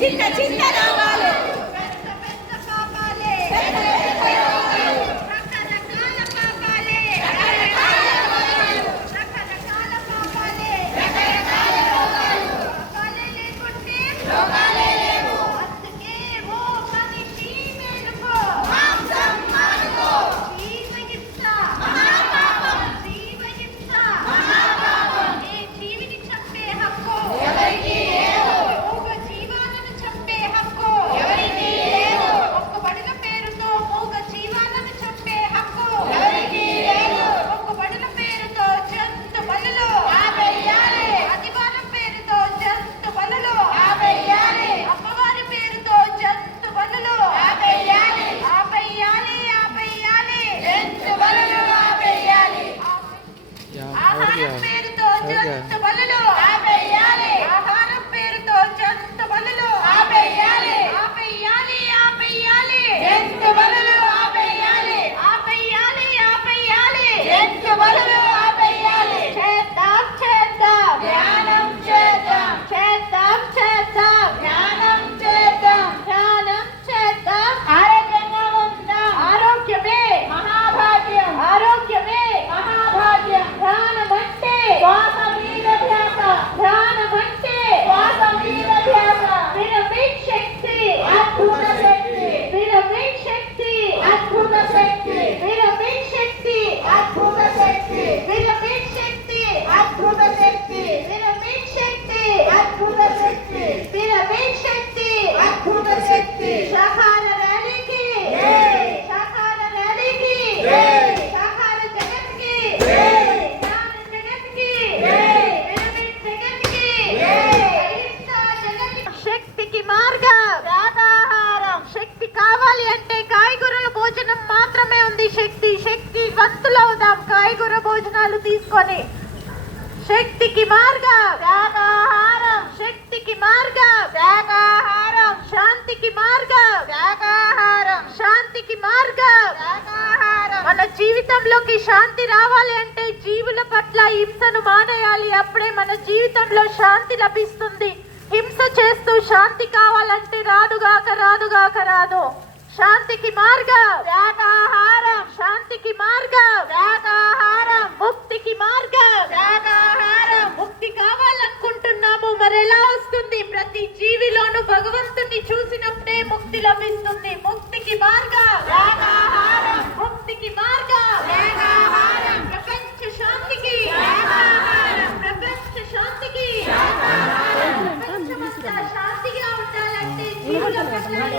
చిన్న చిన్న రోగాలు. రకరకాల పాపాలే. Ayan. Ayan. శక్తి శక్తి వంతులవుదాం కాయగూర భోజనాలు తీసుకొని శక్తికి మార్గం. శక్తికి మార్గం. శాంతికి మార్గం. శాంతికి మార్గం. మన జీవితంలోకి శాంతి రావాలి అంటే జీవుల పట్ల హింసను మానేయాలి. అప్పుడే మన జీవితంలో శాంతి లభిస్తుంది. హింస చేస్తూ శాంతి కావాలంటే రాదుగాక రాదుగాక రాదు. శాంతికి మార్గం. శాకాహారం. శాంతికి మార్గం. శాకాహారం ముక్తికి మార్గం. శాకాహారం ముక్తి కావాలనుకుంటున్నాము. మరి ఎలా వస్తుంది? ప్రతి జీవిలోనూ భగవంతుని చూసినప్పుడే ముక్తి లభిస్తుంది. ముక్తికి